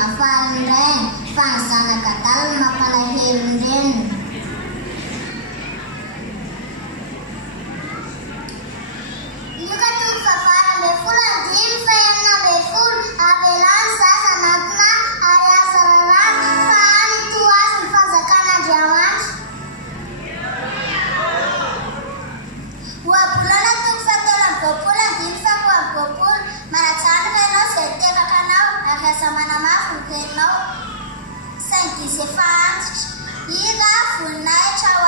Fahafaharan fa ny zanak'Adala mampalahelo ny reniny. Ioka toko fahavalo ambin'ny folo andimy faha enina ambin'ny folo avelany zaza anatina ary asa raràna fa any toa azy ny fanjakan'Andriamanitra. Ohabolana toko fahatelo amby roapolo andimy fapolo amby roapolo manajanona ianao izay teraka anao ary aza manamafy ny teninao. Saingy diso efa antitra hira voninahitra ho